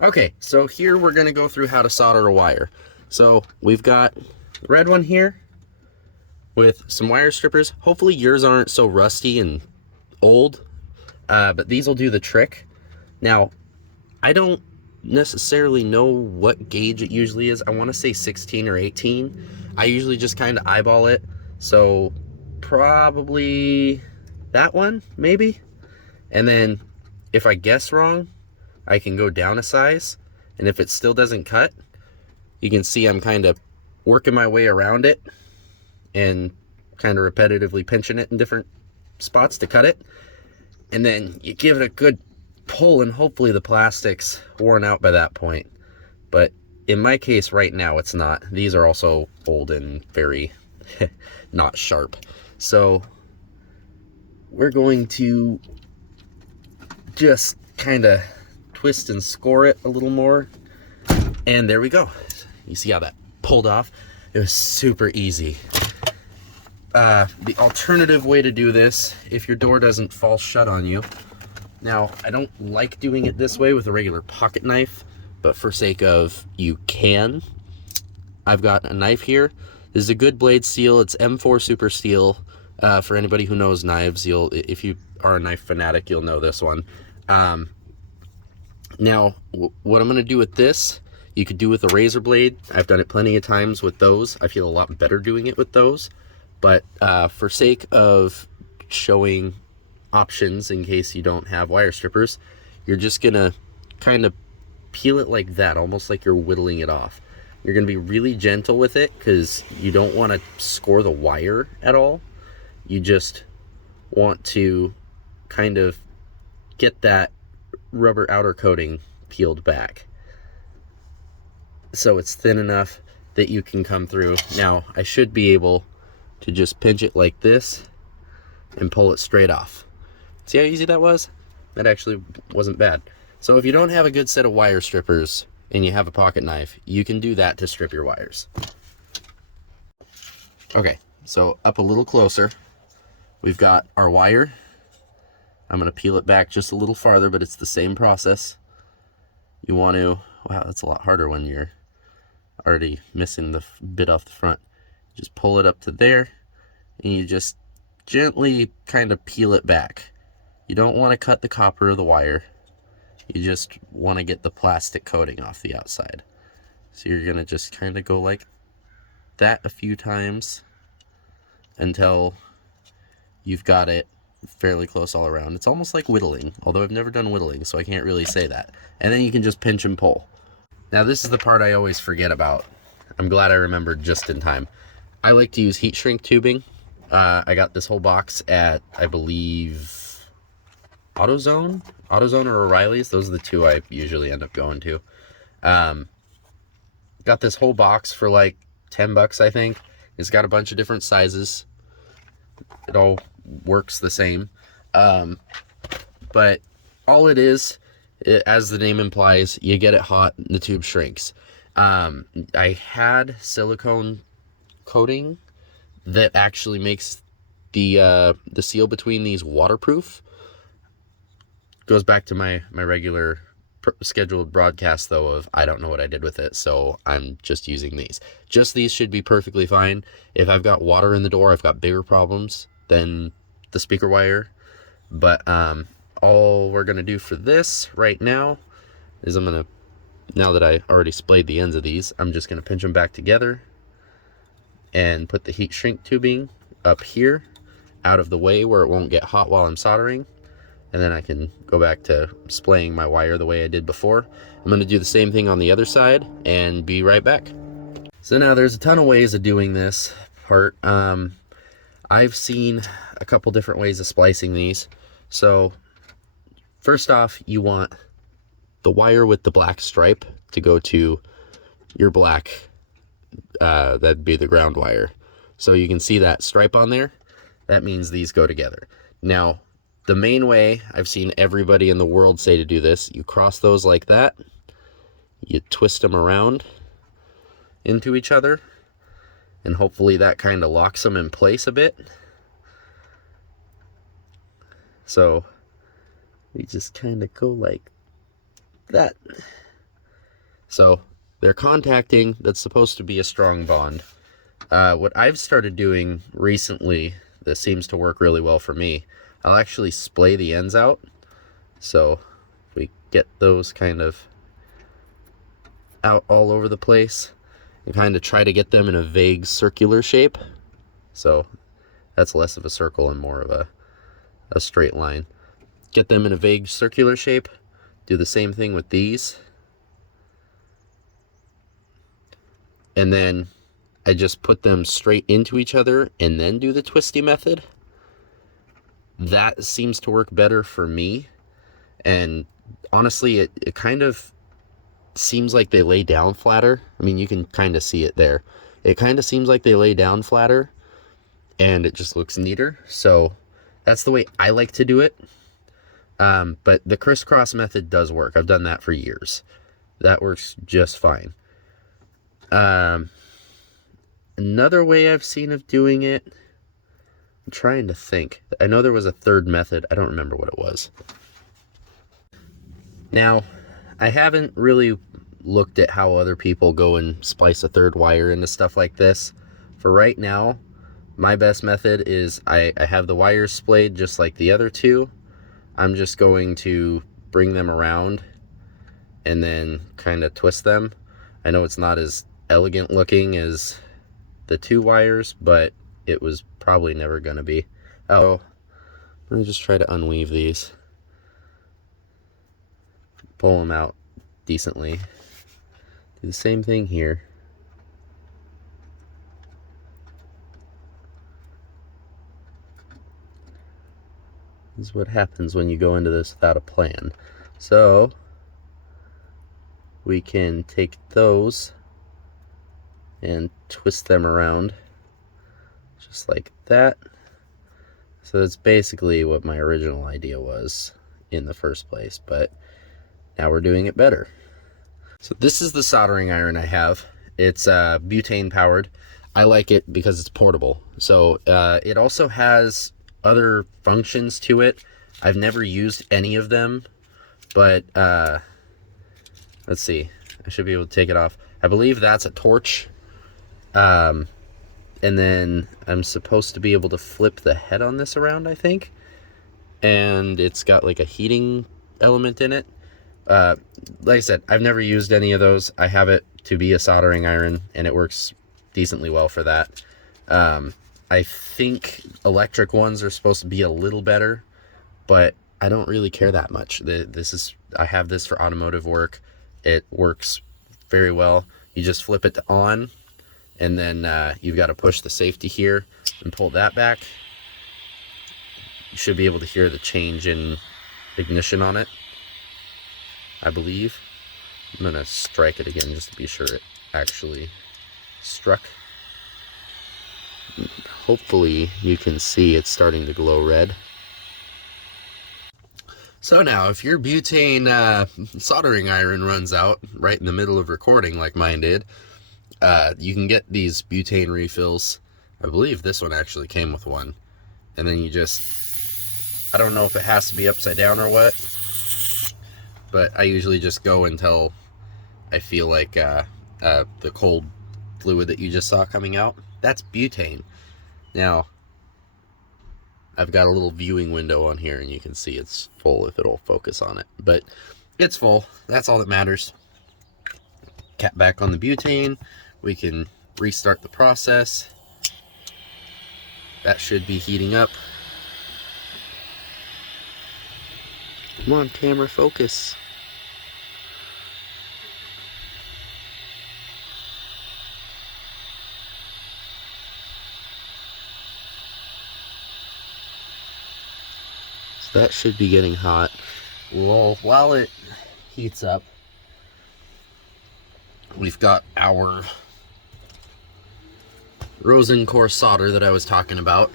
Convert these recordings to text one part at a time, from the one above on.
Okay, so here we're going to go through how to solder a wire. So we've got the red one here with some wire strippers. Hopefully yours aren't so rusty and old, but these will do the trick. Now, I don't necessarily know what gauge it usually is. I want to say 16 or 18. I usually just kind of eyeball it. So probably that one, maybe. And then if I guess wrong, I can go down a size. And if it still doesn't cut, you can see I'm kind of working my way around it and kind of repetitively pinching it in different spots to cut it. And then you give it a good pull, and hopefully the plastic's worn out by that point. But in my case right now, it's not. These are also old and very not sharp. So we're going to just kind of twist and score it a little more. And there we go. You see how that pulled off? It was super easy. The alternative way to do this, if your door doesn't fall shut on you. Now, I don't like doing it this way with a regular pocket knife, but for sake of you can, I've got a knife here. This is a good blade steel. It's M4 Super Steel. For anybody who knows knives, if you are a knife fanatic, you'll know this one. Now, what I'm going to do with this, you could do with a razor blade. I've done it plenty of times with those. I feel a lot better doing it with those. But for sake of showing options in case you don't have wire strippers, you're just going to kind of peel it like that, almost like you're whittling it off. You're going to be really gentle with it because you don't want to score the wire at all. You just want to kind of get that rubber outer coating peeled back so it's thin enough that you can come through. Now, I should be able to just pinch it like this and pull it straight off. See how easy that was? That actually wasn't bad. So if you don't have a good set of wire strippers and you have a pocket knife, you can do that to strip your wires. Okay, so up a little closer, we've got our wire. I'm going to peel it back just a little farther, but it's the same process. You want to, wow, that's a lot harder when you're already missing the bit off the front. Just pull it up to there, and you just gently kind of peel it back. You don't want to cut the copper of the wire. You just want to get the plastic coating off the outside. So you're going to just kind of go like that a few times until you've got it fairly close all around. It's almost like whittling, although I've never done whittling, so I can't really say that. And then you can just pinch and pull. Now this is the part I always forget about. I'm glad I remembered just in time. I like to use heat shrink tubing. I got this whole box at, I believe, AutoZone or O'Reilly's. Those are the two I usually end up going to. Got this whole box for like $10, I think. It's got a bunch of different sizes. It all works the same. But all it is, as the name implies, you get it hot and the tube shrinks. I had silicone coating that actually makes the seal between these waterproof. Goes back to my regular scheduled broadcast, though, of I don't know what I did with it, so I'm just using these. Just these should be perfectly fine. If I've got water in the door, I've got bigger problems than the speaker wire. But all we're going to do for this right now is I'm going to, now that I already splayed the ends of these, I'm just going to pinch them back together and put the heat shrink tubing up here out of the way where it won't get hot while I'm soldering. And then I can go back to splaying my wire the way I did before. I'm going to do the same thing on the other side and be right back. So now there's a ton of ways of doing this part. I've seen a couple different ways of splicing these. So first off, you want the wire with the black stripe to go to your black, that'd be the ground wire. So you can see that stripe on there. That means these go together. Now, the main way I've seen everybody in the world say to do this, you cross those like that, you twist them around into each other, and hopefully that kind of locks them in place a bit. So we just kind of go like that. So they're contacting. That's supposed to be a strong bond. What I've started doing recently that seems to work really well for me, I'll actually splay the ends out. So we get those kind of out all over the place and kind of try to get them in a vague circular shape. So that's less of a circle and more of a straight line. Get them in a vague circular shape. Do the same thing with these. And then I just put them straight into each other and then do the twisty method. That seems to work better for me. And honestly, it kind of seems like they lay down flatter. I mean, you can kind of see it there. It kind of seems like they lay down flatter and it just looks neater. So that's the way I like to do it. But the crisscross method does work. I've done that for years. That works just fine. Another way I've seen of doing it, I'm trying to think. I know there was a third method. I don't remember what it was. Now, I haven't really looked at how other people go and splice a third wire into stuff like this. For right now, my best method is I have the wires splayed just like the other two. I'm just going to bring them around and then kind of twist them. I know it's not as elegant looking as the two wires, but it was probably never going to be. Oh, let me just try to unweave these. Pull them out decently. Do the same thing here. This is what happens when you go into this without a plan. So we can take those and twist them around just like that. So that's basically what my original idea was in the first place, but now we're doing it better. So this is the soldering iron I have. It's butane powered. I like it because it's portable. So it also has other functions to it. I've never used any of them, but let's see. I should be able to take it off. I believe that's a torch. And then I'm supposed to be able to flip the head on this around, I think. And it's got like a heating element in it. Like I said, I've never used any of those. I have it to be a soldering iron, and it works decently well for that. I think electric ones are supposed to be a little better, but I don't really care that much. I have this for automotive work. It works very well. You just flip it to on, and then you've got to push the safety here and pull that back. You should be able to hear the change in ignition on it, I believe. I'm gonna strike it again just to be sure it actually struck. Hopefully you can see it's starting to glow red. So now, if your butane soldering iron runs out right in the middle of recording like mine did, you can get these butane refills. I believe this one actually came with one. And then you just, I don't know if it has to be upside down or what, but I usually just go until I feel like the cold fluid that you just saw coming out, that's butane. Now, I've got a little viewing window on here and you can see it's full if it'll focus on it, but it's full. That's all that matters. Cap back on the butane. We can restart the process. That should be heating up. Come on, camera, focus. So that should be getting hot. Well, while it heats up, we've got our rosin core solder that I was talking about.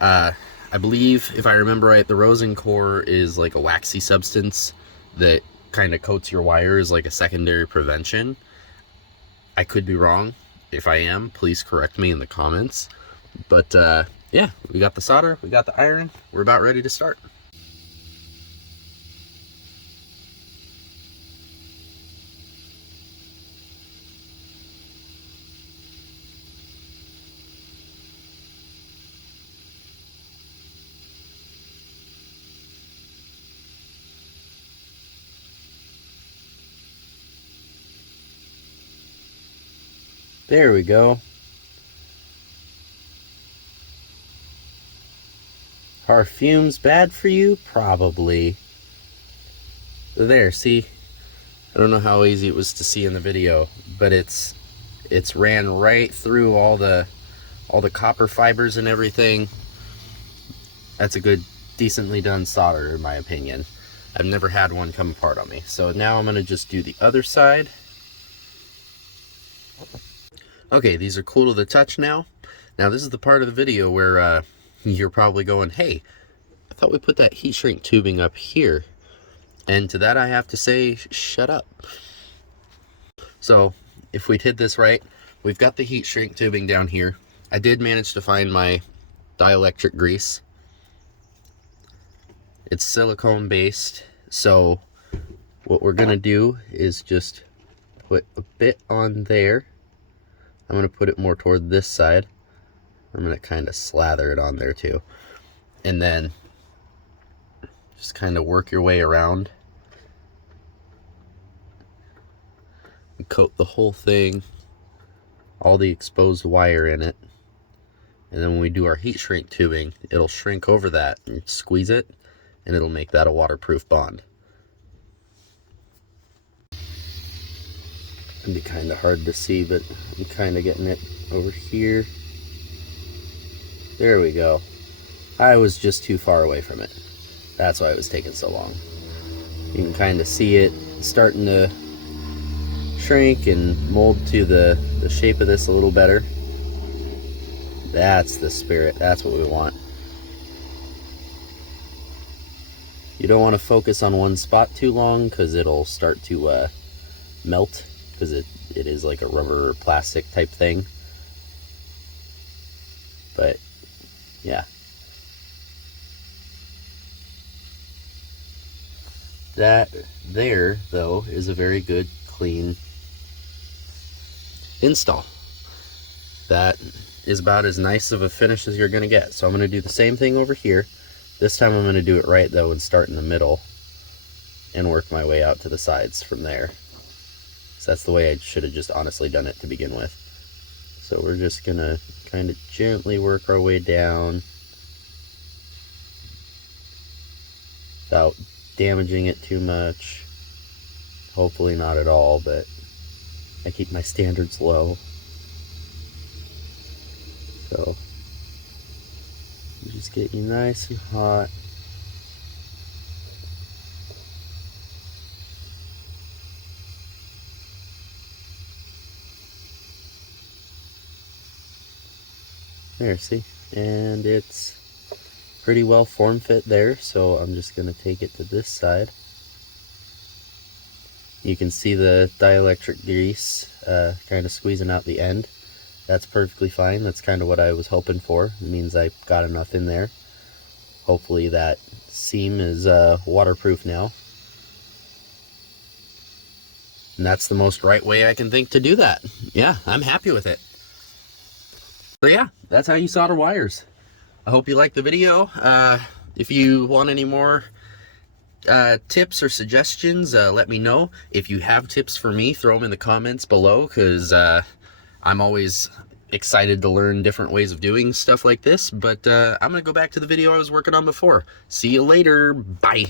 I believe, if I remember right, the rosin core is like a waxy substance that kind of coats your wires like a secondary prevention. I could be wrong. If I am, please correct me in the comments. But yeah, we got the solder, we got the iron, we're about ready to start. There we go. Are fumes bad for you? Probably. There, see? I don't know how easy it was to see in the video, but it's ran right through all the copper fibers and everything. That's a good, decently done solder in my opinion. I've never had one come apart on me. So now I'm gonna just do the other side. Okay, these are cool to the touch now. Now this is the part of the video where you're probably going, hey, I thought we put that heat shrink tubing up here. And to that I have to say, shut up. So if we did this right, we've got the heat shrink tubing down here. I did manage to find my dielectric grease. It's silicone based, so what we're gonna do is just put a bit on there. I'm gonna put it more toward this side. I'm gonna kind of slather it on there too. And then just kind of work your way around. And coat the whole thing, all the exposed wire in it. And then when we do our heat shrink tubing, it'll shrink over that and squeeze it, and it'll make that a waterproof bond. It'd be kind of hard to see, but I'm kind of getting it over here. There we go. I was just too far away from it. That's why it was taking so long. You can kind of see it starting to shrink and mold to the shape of this a little better. That's the spirit. That's what we want. You don't want to focus on one spot too long because it'll start to melt, because it is like a rubber or plastic type thing. But yeah, that there though is a very good clean install. That is about as nice of a finish as you're gonna get. So I'm gonna do the same thing over here. This time I'm gonna do it right though and start in the middle and work my way out to the sides from there. So that's the way I should have just honestly done it to begin with. So we're just gonna kind of gently work our way down without damaging it too much. Hopefully not at all, but I keep my standards low. So just get you nice and hot. There, see? And it's pretty well form fit there, so I'm just going to take it to this side. You can see the dielectric grease kind of squeezing out the end. That's perfectly fine. That's kind of what I was hoping for. It means I got enough in there. Hopefully that seam is waterproof now. And that's the most right way I can think to do that. Yeah, I'm happy with it. So yeah, that's how you solder wires. I hope you liked the video. If you want any more tips or suggestions, let me know. If you have tips for me, throw them in the comments below, because I'm always excited to learn different ways of doing stuff like this. But I'm gonna go back to the video I was working on before. See you later. Bye.